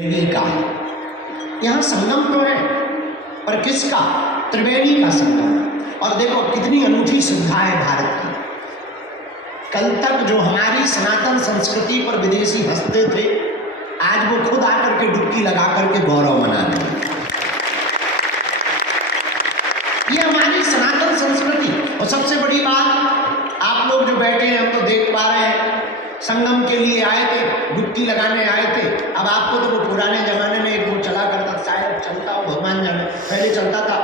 त्रिवेणी का। यहाँ संगम तो है, पर किसका? त्रिवेणी का संगम। और देखो कितनी अनूठी सुविधा है भारत की। कल तक जो हमारी सनातन संस्कृति पर विदेशी हंसते थे, आज वो खुद आकर के डुबकी लगा करके गौरव मना रहे हैं। ये हमारी सनातन संस्कृति। और सबसे बड़ी बात, आप लोग जो बैठे हैं हम तो देख पा रहे हैं, संगम के लिए आए थे, डुबकी लगाने आए थे। अब आपको तो वो पुराने जमाने में एक वो चला करता, शायद चलता हो, भगवान जाने, पहले चलता था,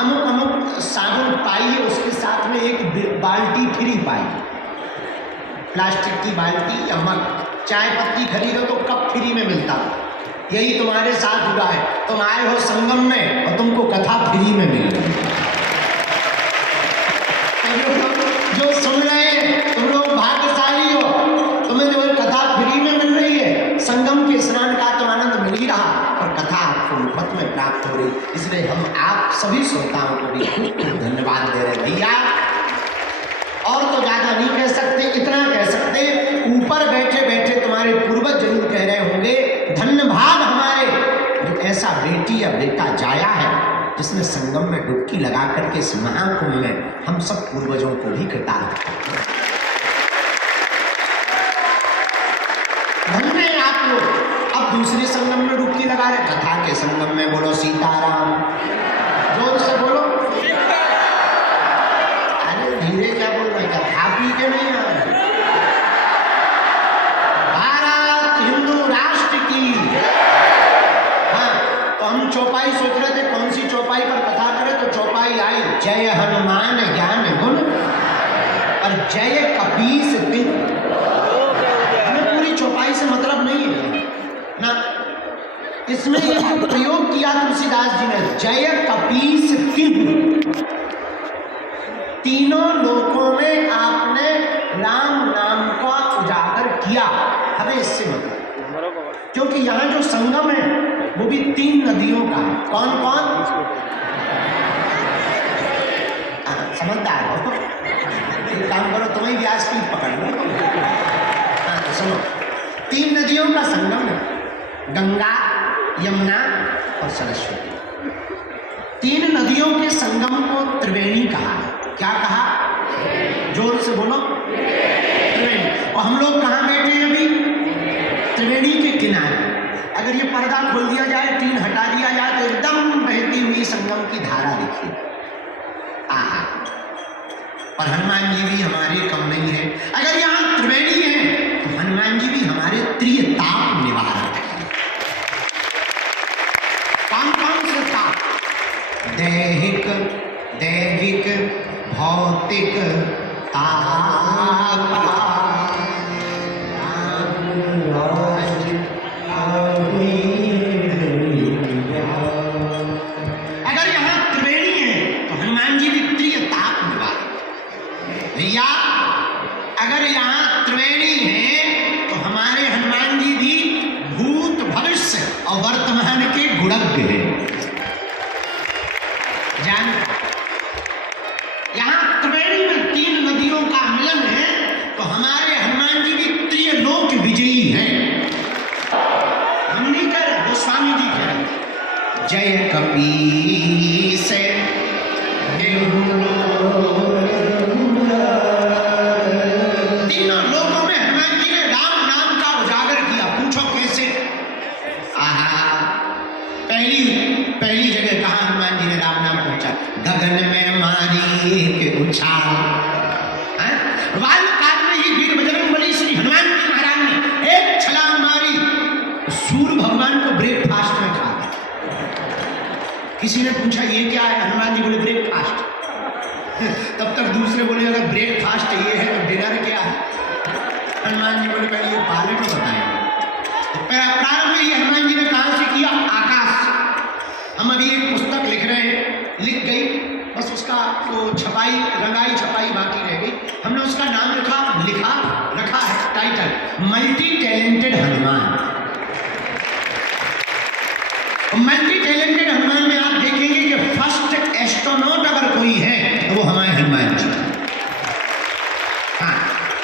अमुक अमुक साबुन पाइए, उसके साथ में एक बाल्टी फ्री पाइए, प्लास्टिक की बाल्टी या मग। चाय पत्ती खरीदो तो कप फ्री में मिलता। यही तुम्हारे साथ हुआ है, तुम आए हो संगम में और तुमको कथा फ्री में मिल रही है। जो सुन रहे हैं तुम लोग भाग्यशाली हो, तुम्हें जो कथा फ्री में मिल रही है। संगम के स्नान का तो आनंद मिल ही रहा, और कथा आपको मुफ्त में प्राप्त हो रही। इसलिए हम आप सभी श्रोताओं को भी खूब धन्यवाद दे रहे हैं भैया। और तो ज्यादा नहीं कह सकते, इतना कह सकते, ऊपर बैठे बैठे तुम्हारे पूर्वज जरूर कह रहे होंगे, धन्य भाग हमारे जो ऐसा बेटी या बेटा जाया है, जिसने संगम में डुबकी लगा करके इस महाकुंभ में हम सब पूर्वजों को भी कृतार्थ। धन्य है आप लोग। अब दूसरे संगम में डुबकी लगा रहे, कथा के संगम में बोलो सीताराम, जोर से बोलो। अरे धीरे क्या बोल रहे हैं, खा पी के नहीं आ रहे। भारत हिंदू राष्ट्र की। हाँ, तो हम चौपाई सोच रहे थे कौन सी चौपाई पर कथा करें, तो चौपाई आई जय हनुमान ज्ञान गुण और जय कपीस तिन। हमें पूरी चौपाई से मतलब नहीं है ना, इसमें एक प्रयोग किया तुलसीदास जी ने, जय कपीस तिन। तीनों लोकों में आपने राम नाम का उजागर किया। हमें इससे मतलब, क्योंकि यहाँ जो संगम है वो भी 3 नदियों का है। कौन कौन? समझदार हो, एक काम करो, तुम्हें व्यास की पकड़ लो। हाँ तो सुनो, 3 नदियों का संगम है, गंगा, यमुना और सरस्वती। 3 नदियों के संगम को त्रिवेणी कहा है। क्या कहा? जोर से बोलो, त्रिवेणी। और हम लोग कहाँ बैठे हैं अभी? त्रिवेणी के किनारे। अगर ये पर्दा खोल दिया जाए, टीन हटा दिया जाए, तो एकदम बहती हुई संगम की धारा दिखी। आहा, और हनुमान जी भी हमारे कम नहीं है। अगर यहाँ त्रिवेणी है तो हनुमान जी भी हमारे त्रिताप निवारक है। कौन कौन से ताप? दैहिक, दैविक, भौतिक ताप। अगर यहाँ त्रिवेणी है तो हनुमान जी भी त्रिताप निवारक। भैया अगर यहाँ त्रिवेणी है तो हमारे हनुमान जी भी भूत, भविष्य और वर्तमान के गुणज्ञ हैं। जान, यहाँ त्रिवेणी में 3 नदियों का मिलन है, तो हमारे हनुमान जी भी त्रिलोक विजयी हैं। हम नहीं कह रहे, गोस्वामी जी कह रहे, जय कपीस तीनों लोकों में हनुमान जी ने राम नाम का उजागर किया। पूछो कैसे? आहा, पहली जगह कहा हनुमान जी ने राम नाम पहुंचा? गगन में मारी एक उछाल। वायुकाल में ही वीर बजरंगबली श्री हनुमान जी महाराज ने एक छलांग मारी, सूर्य भगवान को ब्रेकफास्ट में खा गया। किसी ने पूछा ये क्या है? हनुमान जी बोले ब्रेकफास्ट। तब तक दूसरे बोले अगर ब्रेकफास्ट ये है तो डिनर क्या है? हनुमान जी बोले पहले ये पाले को बताएंगे। प्रारंभ में ही हनुमान जी ने कहां से किया? आकाश। हम अभी एक पुस्तक लिख रहे हैं, लिख गई, बस उसका तो छपाई, रंगाई छपाई बाकी रह गई। हमने उसका नाम रखा है title, multi talented Hanuman. Multi talented Hanuman में आप देखेंगे कि फर्स्ट एस्ट्रोनॉट अगर कोई है तो वो हमारे हनुमान जी। हाँ,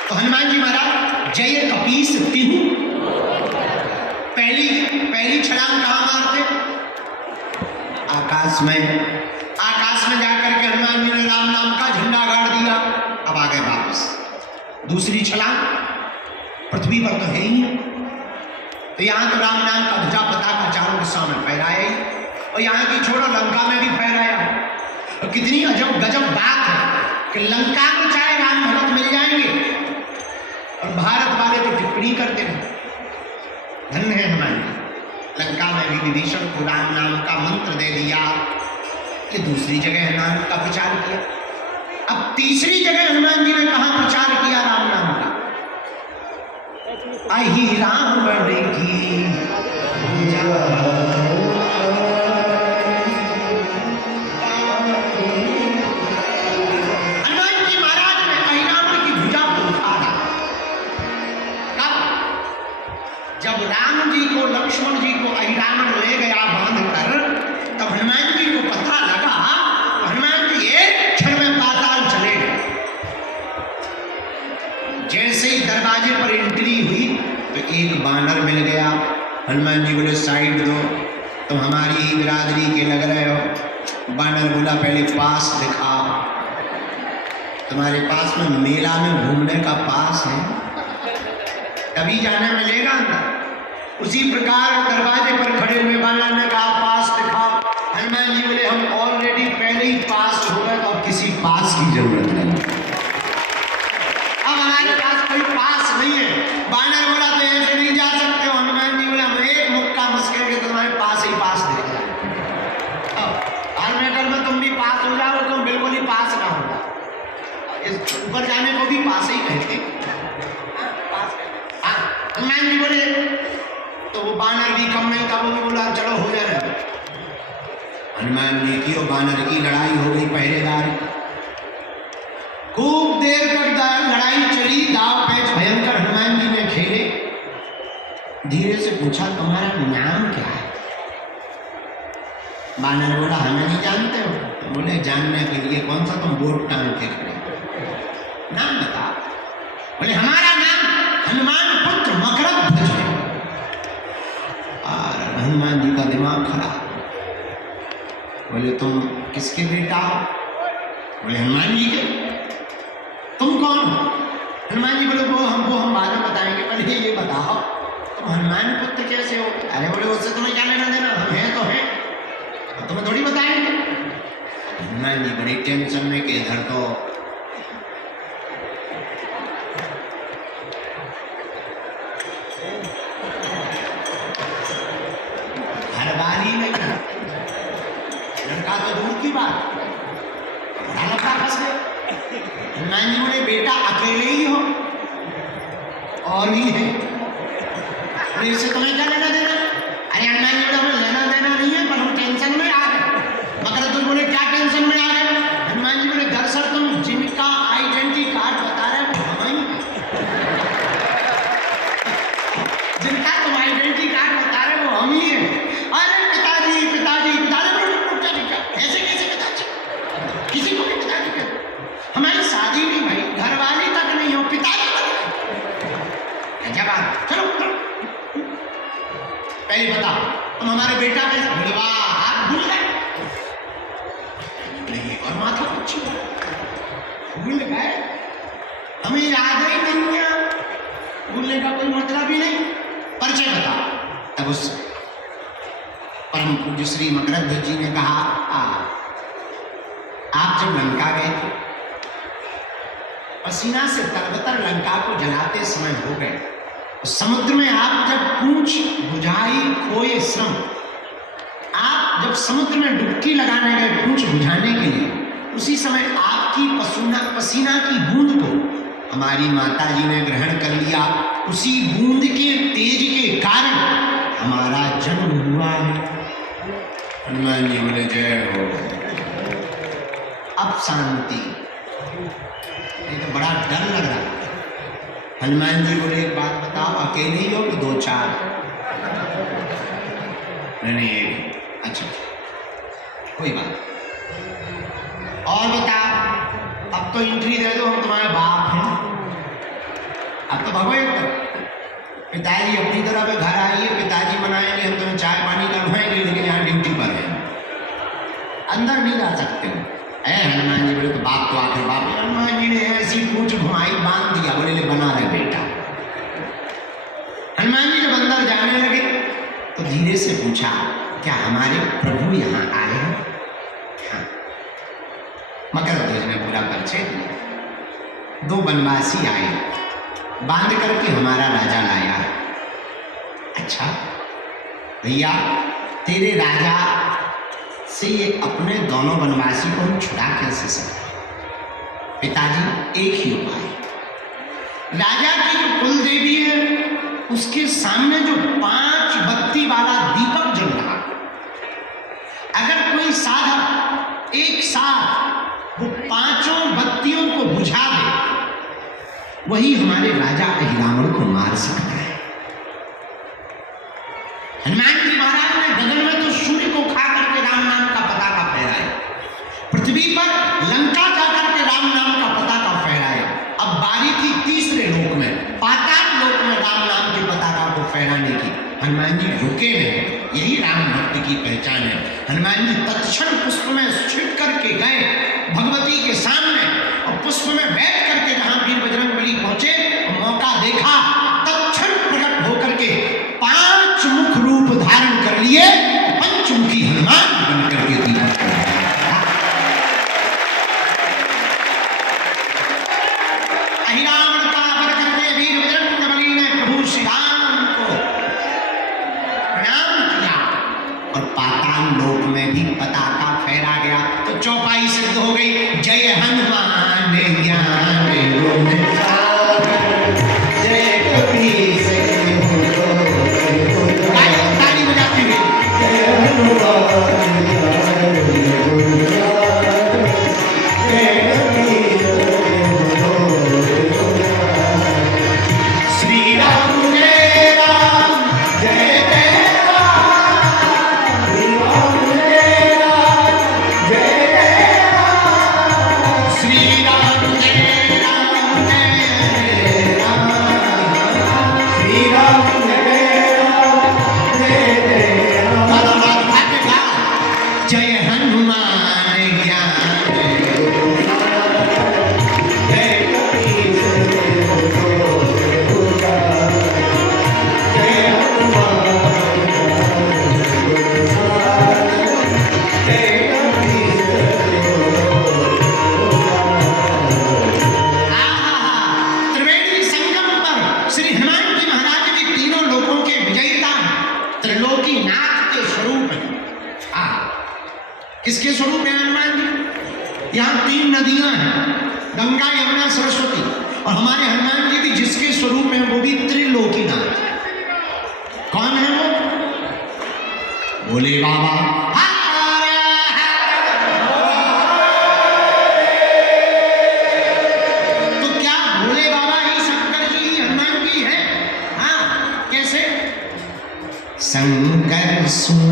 तो हनुमान जी महाराज जय कपीस तिहु, पहली पहली छलांग कहाँ मारते? आकाश में। आकाश में जाकर के हनुमान जी ने राम नाम का झंडा गाड़ दिया। अब आ गए वापस। दूसरी छलांग पृथ्वी पर तो है ही नहीं, तो यहाँ तो राम नाम का ध्वजा पताका चारों दिशाओं में फहराया ही, और यहाँ की छोड़ो लंका में भी फहराया। और कितनी अजब गजब बात है कि लंका में चाहे राम भरत मिल जाएंगे और भारत वाले तो टिप्पणी करते हैं। धन्य है हनुमान जी, लंका में भी विभीषण को राम नाम का मंत्र दे दिया कि दूसरी जगह हनुमान का प्रचार किया। अब तीसरी जगह हनुमान जी ने कहा प्रचार किया राम नाम का? आई रावण की हनुमान जी महाराज ने आई रावण की भुजा को उखाड़ा। कब? जब राम जी को लक्ष्मण जी को आई रावण ले गया बांध कर, तब हनुमान जी को पता लगा। हनुमान जी एक क्षण में पाताल चले गए। जैसे ही दरवाजे पर एंट्री हुई तो एक बानर मिल गया। हनुमान जी बोले साइड दो, तुम हमारी ही बिरादरी के लग रहे हो। बानर बोला पहले पास दिखाओ, तुम्हारे पास में मेला में घूमने का पास है, तभी जाने मिलेगा अंदर। उसी प्रकार दरवाजे पर खड़े हुए बानर ने कहा पास दिखाओ। हनुमान जी बोले हम ऑलरेडी पहले ही पास हो गए, तो अब किसी पास की जरूरत नहीं, अब हमारे पास कोई पास नहीं है। बानर बोला तो ऐसे नहीं जा सकते हो। हनुमान जी बोले हम एक मुक्का मुस्केंगे तो तुम्हारे पास ही पास दिख जाए। हर मैटर में तुम भी पास हो जाओ, तुम बिल्कुल ही पास ना हो जाओ। इस ऊपर जाने को भी पास ही कहते। हनुमान जी बोले तो वो बानर भी कम नहीं था, वो भी बोला चलो हो जाए। हनुमान जी की और बानर की लड़ाई हो गई। पहरेदार खूब देर तक लड़ाई चली, दाव पेच भयंकर हनुमान जी ने खेले। धीरे से पूछा तुम्हारा नाम क्या है? बानर बोला हमें नहीं जानते हो? तो बोले जानने के लिए कौन सा तुम बोर्ड टांग के खड़े, नाम बताओ। बोले हमारा नाम हनुमान पुत्र मकरध्वज है। और हनुमान जी का दिमाग खराब। बोले तुम किसके बेटा हो? बोले हनुमान जी के। तुम कौन हो? हनुमान जी बोले वो हम बाद में बताएंगे, पहले ये बताओ तुम हनुमान पुत्र कैसे हो? अरे बोले उससे तुम्हें क्या लेना देना, हम हैं तो हैं, तुम्हें थोड़ी बताएंगे। हनुमान जी बड़ी टेंशन में कि इधर तो घरवाली नहीं, लड़का तो दूर की बात, बड़ा लड़का फंस गया। हनुमान जी बोले बेटा अकेले ही हो और ही है, इससे तुम्हें क्या लेना देना? अरे हनुमान जी बोले हमें लेना देना नहीं है, पर हम टेंशन में आ गए। मकरध्वज बोले क्या टेंशन में आ गए? हनुमान जी बोले दरअसल तुम जिनका आइडेंटिटी कार्ड बता रहे हो हम ही, जिनका तुम आइडेंटिटी कार्ड बता रहे हो हम ही है। अरे पिताजी पिताजी पिताजी, ऐसे कैसे पिताजी? किसी को भी पिताजी के, हमारी शादी नहीं भाई, घरवाली तक नहीं हो, पिताजी तक। जब चलो पहले बताओ तुम हमारे बेटा कैसे? भूलवा हाथ भूल गए नहीं, और माथा पूछी भूल गए, हमें याद ही नहीं है, भूलने का कोई मतलब ही नहीं। परिचय बताओ। तब उस परम पूज्य श्री मकरध्वज जी ने कहा आप जब लंका गए थे, पसीना से तरबतर लंका को जलाते समय हो गए, समुद्र में आप जब पूंछ बुझाई खोए श्रम, आप जब समुद्र में डुबकी लगाने गए पूंछ बुझाने के लिए, उसी समय आपकी पसीना की बूंद को हमारी माता जी ने ग्रहण कर लिया। उसी बूंद के तेज के कारण हमारा जन्म हुआ है। हनुमान जी बोले जय हो। अब शांति, ये तो बड़ा डर लग रहा है। हनुमान जी बोले एक बात बताओ, अकेले ही हो कि दो चार? नहीं एक। अच्छा कोई बात। और बता, अब तो एंट्री दे दो, हम तुम्हारे बाप हैं, अब तो भगवे पिताजी अपनी तरफ घर आइए, पिताजी बनाएंगे, हम तुम्हें चाय पानी करवाएंगे, लेकिन यहाँ ड्यूटी पर है, अंदर नहीं जा सकते हो। ऐ हनुमान जी बोले तो बाप तो आखिर बाप। हनुमान जी ने ऐसी पूछ घुमाई, बांध दिया, बोले ले बना रहे बेटा। हनुमान जी जब अंदर जाने लगे तो धीरे से पूछा, क्या हमारे प्रभु यहाँ आए हैं? हाँ। मकर ध्वज ने पूरा परिचय दिया। 2 वनवासी आए, बांध करके हमारा राजा लाया। अच्छा भैया, तेरे राजा से ये अपने दोनों वनवासी को हम छुड़ा कैसे सकते? पिताजी एक ही उपाय, राजा की जो कुल देवी है उसके सामने जो 5 बत्ती वाला दीपक जल रहा, अगर कोई साधक एक साथ वो 5 बत्तियों को बुझा दे, वही हमारे राजा अहिरावण को मार सकता है। हनुमान जी महाराज ने गगन में तो सूर्य को खा करके राम नाम का पताका फहराया, पृथ्वी पर लंका जाकर के राम नाम का पताका फहराया। अब बारी थी तीसरे लोक में, पाताल लोक में राम नाम के पताका को फहराने की। हनुमान जी रुके नहीं, यही राम भक्ति की पहचान है। हनुमान जी तत्क्षण पुष्प में छिप करके गए भगवती के सामने, और पुष्प में बैठ करके जहां वीर बजरंगबली पहुंचे, मौका देखा, तत्क्षण प्रकट होकर के 5 मुख रूप धारण कर लिए, पंचमुखी हनुमान बन करके दीपक अहिरावण का वर करके वीर बजरंगबली ने प्रभु श्री राम को प्रणाम किया, और पाताल लोक में भी पताका फहरा गया। तो चौपाई सिद्ध हो गई, जय हनुमान ज्ञान गुण सागर, जय कपीस ताली बजाते हुए, जय हनुमान किसके स्वरूप है हनुमान जी? यहाँ 3 नदियां हैं, गंगा यमुना सरस्वती, और हमारे हनुमान जी भी जिसके स्वरूप हैं वो भी त्रिलोकीनाथ। कौन है वो? भोले बाबा। तो क्या भोले बाबा ही शंकर जी हनुमान जी है? हाँ, कैसे? शंकर सुन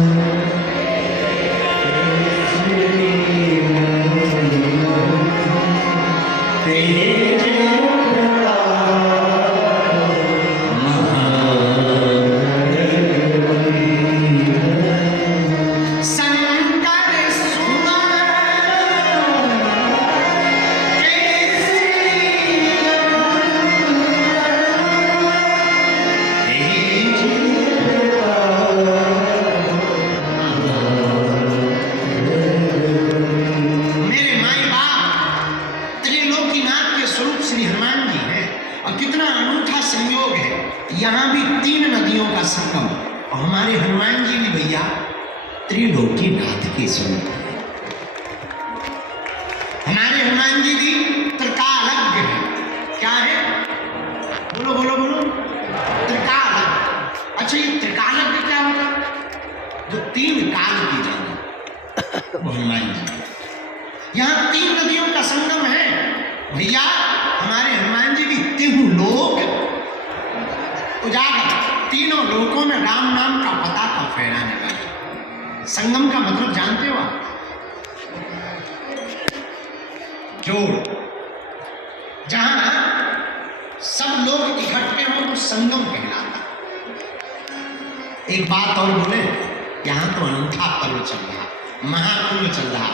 यहाँ भी 3 नदियों का संगम, और हमारे हनुमान जी भी भैया त्रिलोकीनाथ के स्वरूप है। हमारे हनुमान जी भी त्रिकालज्ञ है। क्या है? बोलो बोलो बोलो। त्रिकालज्ञ। अच्छा, ये त्रिकालज्ञ क्या होगा? जो 3 काल की जाने वो हनुमान जी। यहाँ 3 नदियों का संगम है भैया। हमारे हनुमान जी भी 3 लोक उजागर, 3 लोकों में राम नाम का पताका फहराने वाले। संगम का मतलब जानते हो आप? जोड़, जहां सब लोग इकट्ठे हो तो संगम कहलाता। एक बात और बोले, यहाँ तो अनूठा पर्व चल रहा, महाकुंभ चल रहा,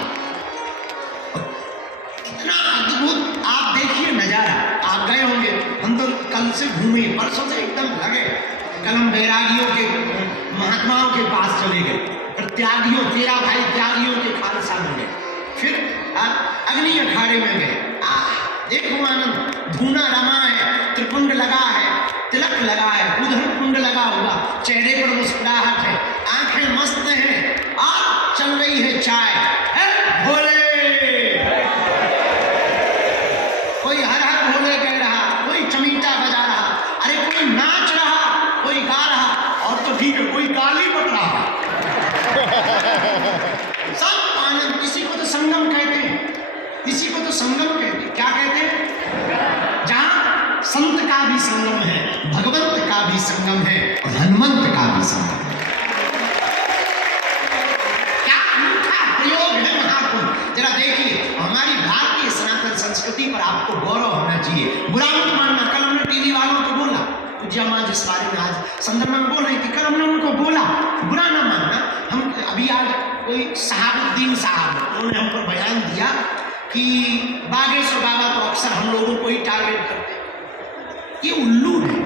कितना अद्भुत आप देखिए नजारा। आप गए होंगे, हम तो कल से घूमे, परसों से एकदम लगे। कल हम बैरागियों के महात्माओं के पास चले गए, और त्यागियों, 13 भाई त्यागियों के खालसा में गए, फिर अग्नि अखाड़े में गए। देखो आनंद, धूना रमा है, त्रिपुंड लगा है, तिलक लगा है, उधर कुंड लगा हुआ, चेहरे पर मुस्कुराहट है, आंखें मस्त हैं, और चल रही है चाय। है भोले, कोई हर हर भोले कह रहा, कोई चमीटा बजा रहा, अरे कोई नाच रहा, कोई गा रहा, और तो ठीक है कोई गाली बक रहा। सब आनंद। इसी को तो संगम कहते हैं, इसी को तो संगम कहते हैं। क्या कहते हैं? जहां संत का भी संगम है, भगवंत का भी संगम है, और हनुमंत का भी संगम है। क्या अनूठा प्रयोग है महाकुंभ। जरा देखिए, हमारी भारतीय सनातन संस्कृति पर आपको गौरव होना चाहिए। बुरा मत मानना, कल हमने टीवी वालों को बोला, पूज्य मां जिस बारे में आज संदर्भ में बोल रही थी, कल हमने उनको बोला, बुरा ना मानना। हम अभी आज कोई शहाबुद्दीन साहब, उन्होंने हम पर बयान दिया कि बागेश्वर बाबा तो अक्सर हम लोगों को ही टारगेट करते हैं। ये उल्लू है,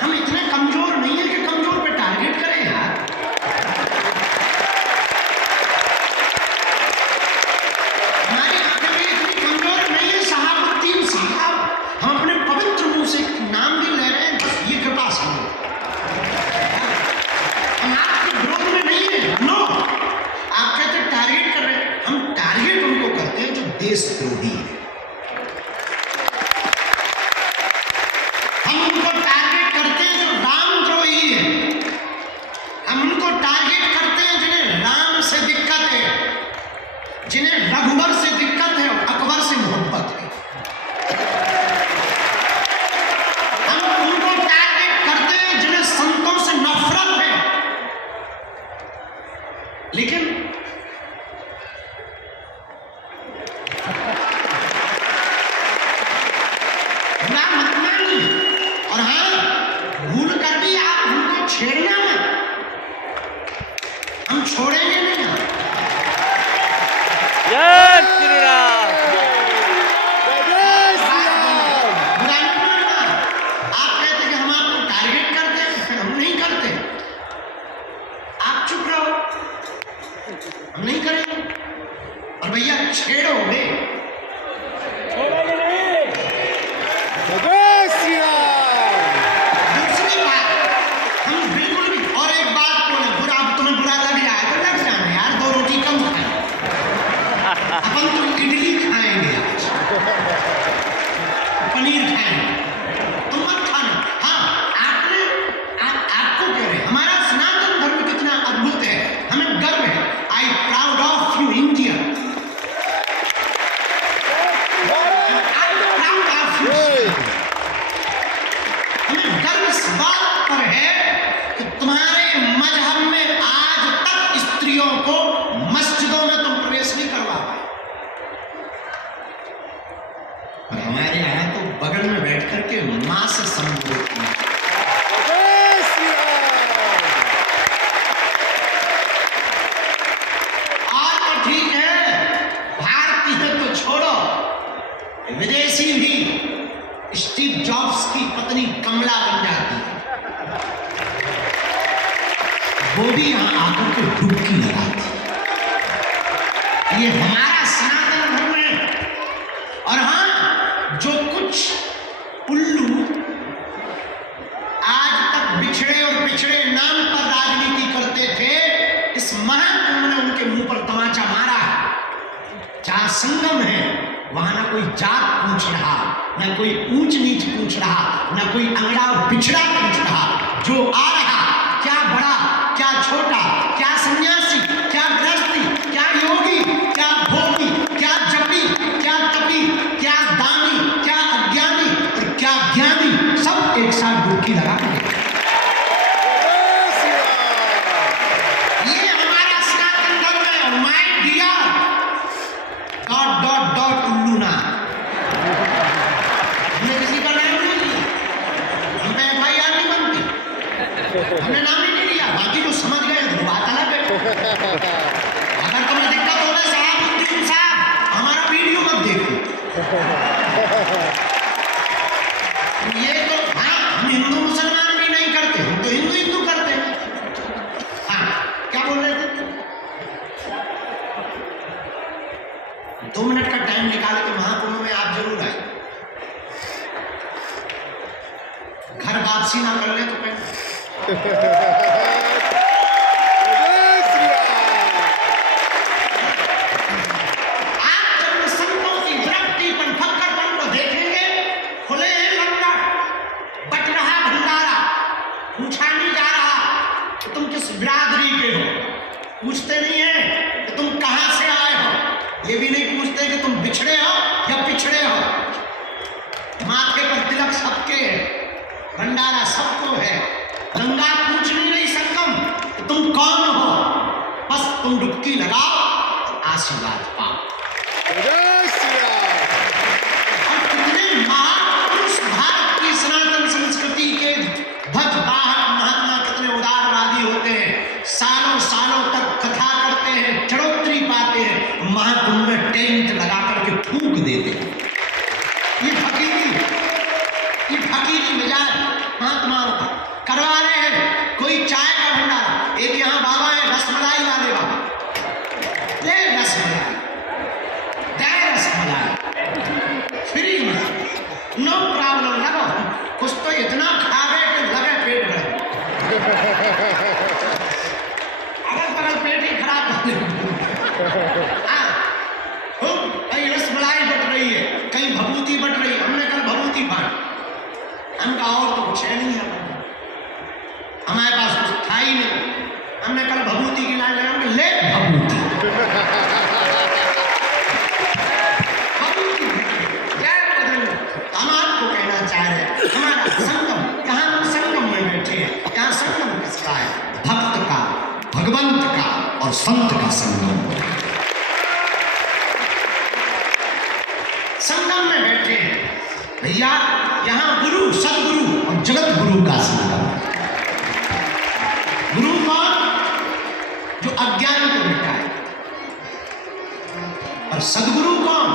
हम इतने कमजोर नहीं है कि कमजोर पे टारगेट करें यार। हमारी आंखें भी इतनी कमजोर नहीं है। शहाबुद्दीन साहब, हम अपने पवित्र मुंह से नाम भी ले रहे हैं, बस ये कृपा समझो, हम आपके विरोध में नहीं है। नो, आप कहते टारगेट कर रहे हैं, हम टारगेट उनको करते हैं जो देशद्रोही है। हम उनको टारगेट करते हैं जो रामद्रोही है। हम उनको टारगेट करते हैं जिन्हें राम से दिक्कत है, जिन्हें रघुवर से दिक्कत है और अकबर से मोहब्बत है। हम उनको टारगेट करते हैं जिन्हें संतों से नफरत है। लेकिन मत मानिए, और हाँ, भूल कर भी आप उनको छेड़ना मत, हम छोड़ेंगे नहीं। जय श्री राम। बुरा मत मानना। आप कहते कि हम आपको टारगेट करते हैं, फिर हम नहीं करते। आप चुप रहो, हम नहीं करेंगे। और भैया छेड़ोगे, दूसरी बात हम बिल्कुल भी। और एक बात बोले, बुरा, तुम्हें बुरा लग रहा है तो लग जाना यार, 2 रोटी कम खाए, अपन तो इडली खाएंगे आज, पनीर खाएंगे, तुम मत खाना। हाँ, आपको कह रहे हैं, हमारा सनातन धर्म कितना अद्भुत है, हमें गर्व है। I proud of you India, I proud of you. हमें गर्व इस बात पर है कि तुम्हारे मजहब में आज तक स्त्रियों को मस्जिदों में तुम प्रवेश नहीं करवा पाए, और हमारे यहाँ तो बगल में बैठ करके मां से संबोधित किया। और तो ठीक है, भारतीय तो छोड़ो, विदेशी भी स्टीव जॉब्स की पत्नी कमला बन जाती है, वो भी यहां आकर के डुबकी लगाती है। ये हमारा सनातन धर्म है। और हाँ, जो कुछ उल्लू आज तक बिछड़े और पिछड़े नाम पर राजनीति करते थे, इस महाकुंभ ने उनके मुंह पर तमाचा मारा। जहां संगम है वहां ना कोई जात पूछ रहा, ना कोई ऊंच नीच पूछ रहा, ना कोई अंगड़ा बिछड़ा पूछ रहा। जो आ रहा, क्या बड़ा क्या छोटा, क्या सन्यासी क्या गृहस्थी, क्या योगी क्या भोगी, क्या जपी क्या तपी, क्या दानी क्या अज्ञानी और क्या ज्ञानी, सब एक साथ डुबकी लगा के ये हमारा सनातन धर्म है। My dear dot dot dot उल्लू ना, हमने किसी का नाम नहीं लिया, हम पे FIR नहीं बनती। नाम ही नहीं लिया, बाकी जो समझ गए तो बात अलग है। अगर तुम्हें दिक्कत हो रहा साहब हमारा वीडियो मत देखो। ये तो हाँ, हम हिंदू मुसलमान भी नहीं करते, हम तो हिंदू हिंदू करते हैं। हाँ, क्या बोल रहे थे? 2 मिनट का टाइम निकाल के महाकुंभ में आप जरूर आए। घर वापसी ना कर ले तो आप जब संतों की विरक्ति पर फक्करपन को देखेंगे, खुले हैं लंगर, बट रहा भंडारा, पूछा नहीं जा रहा कि तुम किस बिरादरी के हो, पूछते नहीं है कि तुम कहां से आए हो, ये भी नहीं पूछते कि तुम बिछड़े हो या पिछड़े हो। माथे पर तिलक सबके है, भंडारा सबको है, गंगा पूछ नहीं रही संगम कि तुम कौन हो, बस तुम डुबकी लगाओ और आशीर्वाद पाओ। और कितने महापुरुष भारत की सनातन संस्कृति के भक्त बाहर महात्मा कितने उदारवादी होते हैं, सालों सालों तक कथा करते हैं, चढ़ोतरी पाते हैं, महाकुंभ में टेंट लगा करके फूंक देते हैं। ये फकीरी मिजाज महात्माओं का करवा रहे हैं। कोई चाय का भंडारा, एक यहाँ बाबा है, रसमलाई ला दे बाबा, ले रसमलाई, दे रसमलाई फ्री में, नो प्रॉब्लम, लगो कुछ तो इतना खा गए कि लगे पेट भरे, अगल बगल पेट ही खराब हो गया। कहीं रसमलाई बट रही है, कहीं भभूति बट रही है, हमने कल भभूति बांट, हमका और तो कुछ है नहीं है, हमारे पास कुछ था ही नहीं, हमने कल भभूति की लाइन लगा, ले भभूति हम आपको कहना चाह रहे हैं, हमारा संगम, यहाँ हम संगम में बैठे हैं, यहाँ संगम किसका है? भक्त का, भगवंत का और संत का संगम। संगम में बैठे हैं भैया, यहाँ गुरु, सदगुरु और जगत गुरु का संगम। गुरु कौन? जो अज्ञान को मिटाए, और सदगुरु कौन?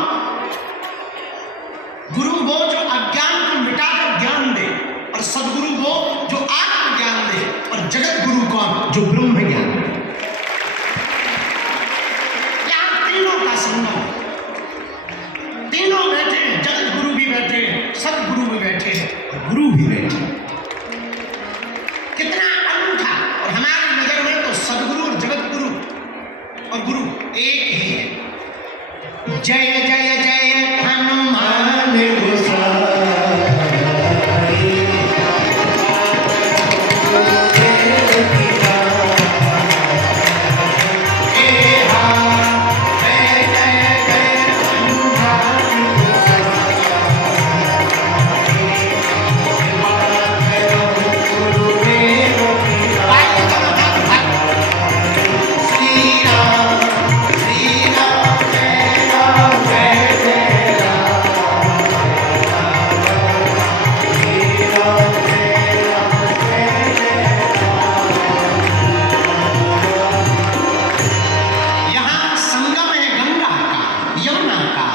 गुरु वो जो अज्ञान को मिटाकर ज्ञान दे, और सदगुरु वो जो आत्मज्ञान दे, और जगत गुरु कौन? जो ब्रह्म ज्ञान दे। यहाँ तीनों का संगम, तीनों बैठे हैं, जगत गुरु भी बैठे हैं, सदगुरु भी बैठे हैं और गुरु भी बैठे हैं। कितना अनूठा! और हमारी नजर में तो सदगुरु और जगत गुरु और गुरु एक ही है। जय जय जय हनुमान गोसाई,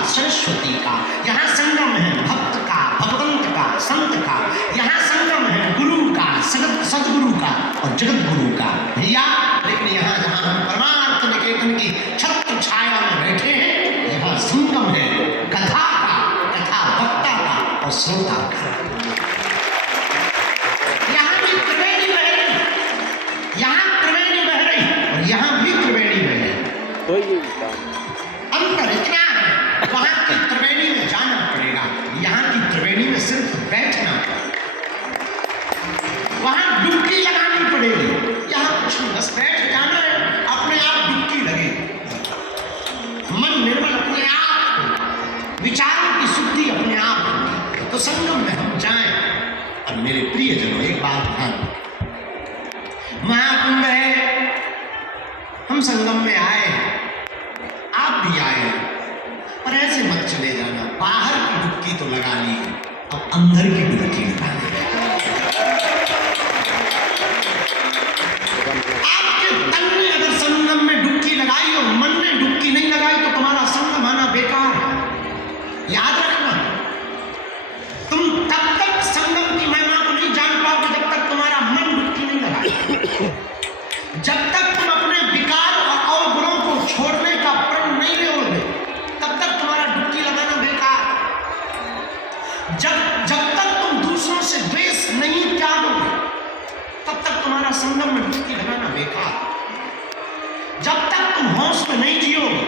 सरस्वती का, यहाँ संगम है भक्त का, भगवंत का, संत का, यहाँ संगम है गुरु का, सदगुरु का और जगत गुरु का भैया। लेकिन यहाँ जहाँ हम परमार्थ निकेतन की छत्र छाया में बैठे हैं, यहाँ संगम है कथा का, कथा वक्ता का और श्रोता का। यहाँ भी त्रिवेणी बह रही, यहाँ त्रिवेणी बह रही और यहाँ भी त्रिवेणी बह रही। अंतर इतना है, वहां की त्रिवेणी में जाना पड़ेगा, यहाँ की त्रिवेणी में सिर्फ बैठना, वहां डुबकी लगानी पड़ेगी। यहाँ कुछ नहीं, बस बैठ जाना है, अपने आप डुबकी लगेगी, मन निर्मल अपने आप, विचारों की शुद्धि अपने आप। तो संगम में हम जाएं। और मेरे प्रियजनों, एक बात ध्यान, महाकुंभ है, हम संगम में आए, आप भी आए, पर ऐसे मत चले जाना, बाहर की डुबकी तो लगा ली, अब अंदर की डुबकी लगानी है। जब तक तुम अपने विकार और अवगुणों को छोड़ने का प्रण नहीं लोगे तब तक तुम्हारा डुबकी लगाना बेकार। जब तक तुम दूसरों से द्वेष नहीं त्यागोगे तब तक तुम्हारा संगम में डुबकी लगाना बेकार। जब तक तुम होश में नहीं जियोगे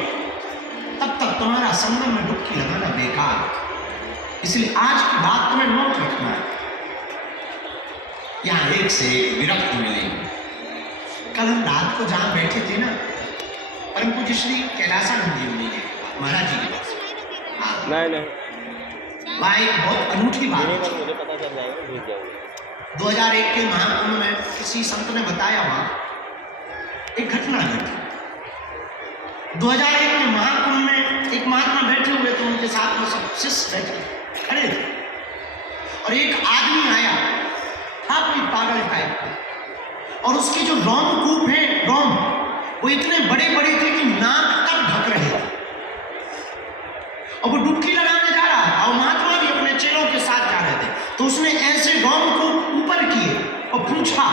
तब तक तुम्हारा संगम में डुबकी लगाना बेकार। इसलिए आज की बात तुम्हें नोट रखना है। यहां एक से एक विरक्त मिलेंगे। कल हम रात को जहां बैठे थे ना, परम पूज्य श्री कैलासानंद जी ने महाराज जी के पास नहीं वहां एक बहुत अनूठी बात मुझे पता चल जाएगा, भूल जाऊंगा। 2001 के महाकुंभ में किसी संत ने बताया वहां एक घटना घटी। 2001 के महाकुंभ में एक महात्मा बैठे हुए थे, उनके साथ में सब शिष्य बैठे खड़े थे और एक आदमी आया काफी पागल टाइप का, और उसके जो रोमकूप है रोम वो इतने बड़े बड़े थे कि नाक तक ढक रहे थे और वो डुबकी लगाने जा रहा था और महात्मा भी अपने चेलों के साथ जा रहे थे। तो उसने ऐसे रोमकूप ऊपर किए और पूछा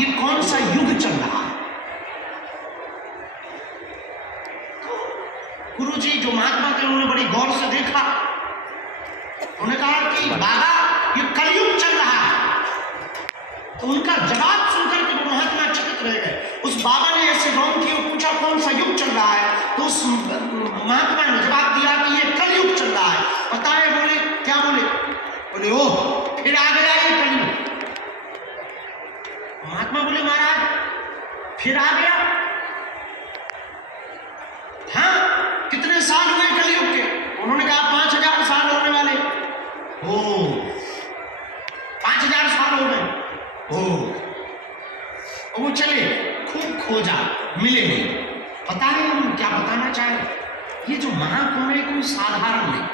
ये कौन सा युग चल रहा है। गुरुजी जो महात्मा थे उन्होंने बड़ी गौर से देखा, उन्होंने कहा कि बाबा ये कलयुग चल रहा है। तो उनका जवाब सुनकर के वो महात्मा चकित रह गए। उस बाबा ने ऐसे गौर किया और पूछा कौन सा युग चल रहा है। तो उस महात्मा ने जवाब दिया कि ये कलयुग चल रहा है। बताए बोले क्या बोले? बोले ओह फिर आ गया ये कलयुग। महात्मा बोले महाराज फिर आ गया? हाँ कितने साल हुए कलयुग के? उन्होंने कहा 5000 साल होने वाले। ओ 5000 साल हो गए। ओ वो चले खूब खोजा मिले नहीं। पता है हम क्या बताना चाहे? ये जो महाकुंभ है कोई साधारण नहीं।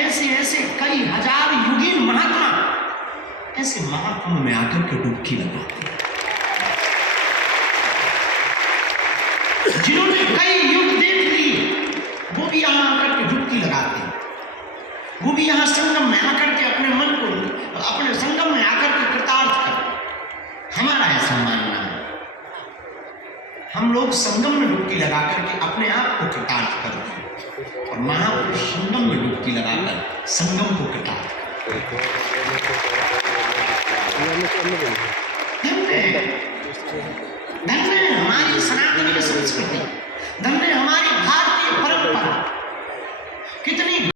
ऐसे ऐसे कई हजार युगीन महात्मा ऐसे महाकुंभ में आकर के डुबकी लगाते हैं। जिन्होंने कई युग देख लिए वो भी यहां आकर के डुबकी लगाते हैं। वो भी यहां संगम में आकर के अपने मन को अपने संगम में आकर के कृतार्थ करते। हमारा ऐसा मानना है हम लोग संगम में डुबकी लगा करके अपने आप को कृतार्थ करते हैं और महापुरुष संगम में डुबकी लगाकर संगम को कृतार्थ करते हैं।